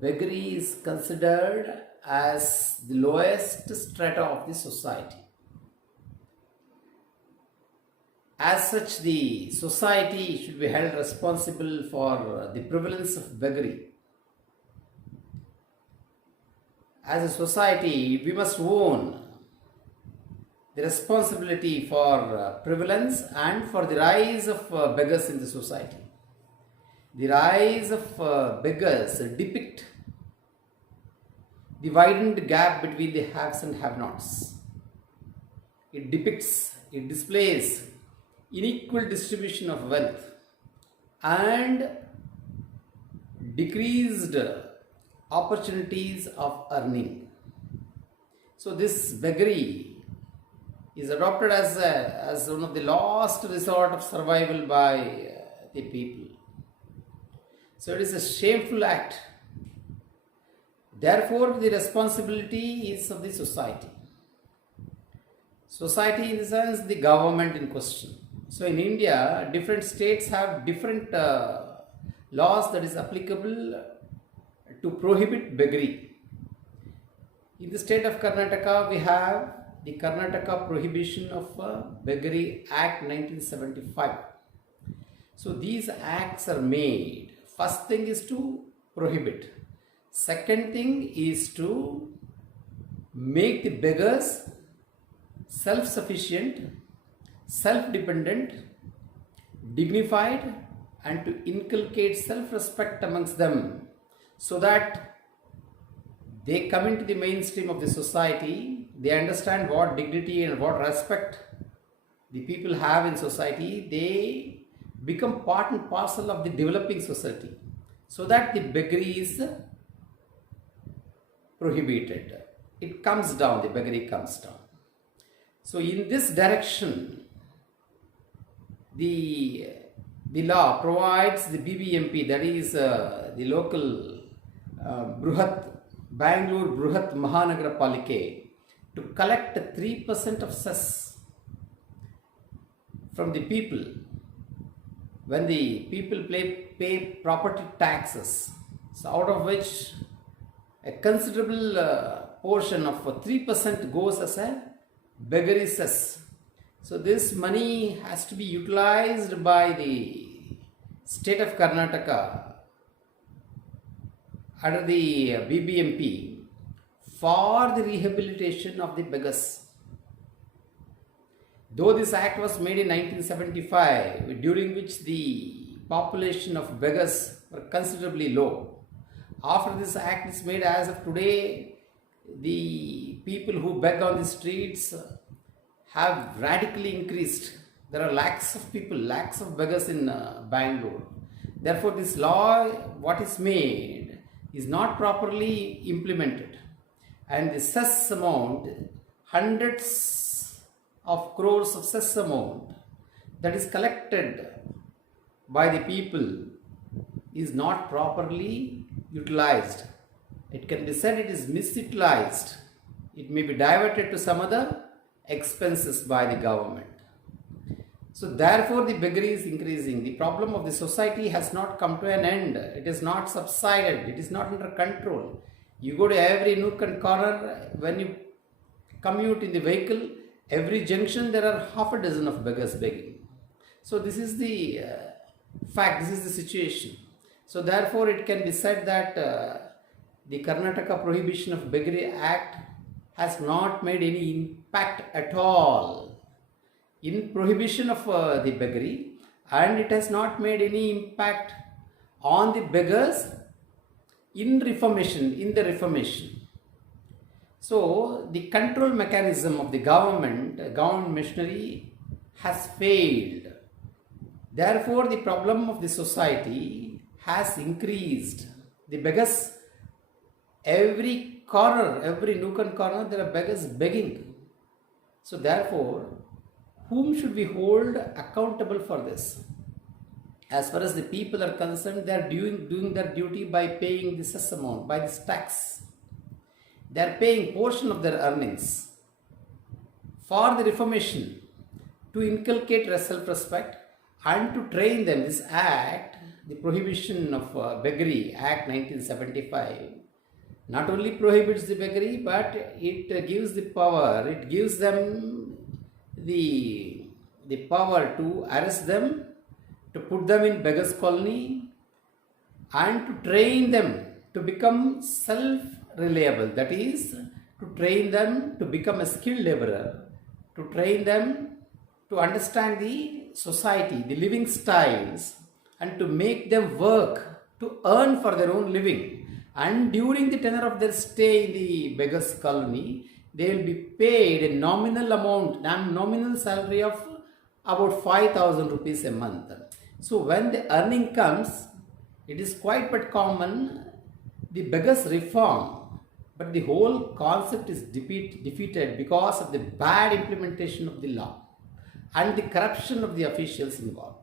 beggary is considered as the lowest strata of the society. As such, the society should be held responsible for the prevalence of beggary. As a society, we must own the responsibility for prevalence and for the rise of beggars in the society. The rise of beggars depict the widened gap between the haves and have-nots. It displays unequal distribution of wealth and decreased opportunities of earning. So this beggary is adopted as one of the last resort of survival by the people. So it is a shameful act. Therefore, the responsibility is of the society. Society in the sense the government in question. So in India, different states have different laws that is applicable to prohibit beggary. In the state of Karnataka, we have the Karnataka Prohibition of Beggary Act 1975. So these acts are made. First thing is to prohibit. Second thing is to make the beggars self-sufficient, self-dependent, dignified, and to inculcate self-respect amongst them so that they come into the mainstream of the society, they understand what dignity and what respect the people have in society, they become part and parcel of the developing society so that the beggary is prohibited. It comes down, the beggary comes down. So in this direction, the law provides the BBMP, that is the local Bangalore Bruhat Mahanagara Palike, to collect 3% of cess from the people when the people pay property taxes. So out of which a considerable portion of 3% goes as a beggary cess. So this money has to be utilized by the state of Karnataka under the BBMP for the rehabilitation of the beggars. Though this act was made in 1975, during which the population of beggars were considerably low, after this act is made as of today, the people who beg on the streets have radically increased. There are lakhs of people, lakhs of beggars in Bangalore. Therefore, this law, what is made, is not properly implemented. And the cess amount, hundreds of crores of cess amount that is collected by the people is not properly utilized. It can be said it is misutilized. It may be diverted to some other expenses by the government. So therefore the beggary is increasing. The problem of the society has not come to an end. It is not subsided. It is not under control. You go to every nook and corner, when you commute in the vehicle, every junction there are half a dozen of beggars begging. So this is the fact, this is the situation. So therefore it can be said that the Karnataka Prohibition of Beggary Act has not made any impact at all in prohibition of the beggary, and it has not made any impact on the beggars in the reformation. So the control mechanism of the government machinery has failed. Therefore the problem of the society has increased. The beggars, every corner, every nook and corner, there are beggars begging. So therefore, whom should we hold accountable for this? As far as the people are concerned, they are doing their duty by paying the cess amount, by this tax. They are paying portion of their earnings for the reformation, to inculcate self-respect and to train them. This act the Prohibition of Beggary Act 1975 not only prohibits the beggary, but it gives the power, it gives them the power to arrest them, to put them in beggars colony, and to train them to become self-reliable. That is, to train them to become a skilled laborer, to train them to understand the society, the living styles, and to make them work to earn for their own living. And during the tenure of their stay in the beggars colony, they will be paid a nominal amount, nominal salary of about 5,000 rupees a month. So when the earning comes, it is quite but common, the beggars reform, but the whole concept is defeated because of the bad implementation of the law and the corruption of the officials involved.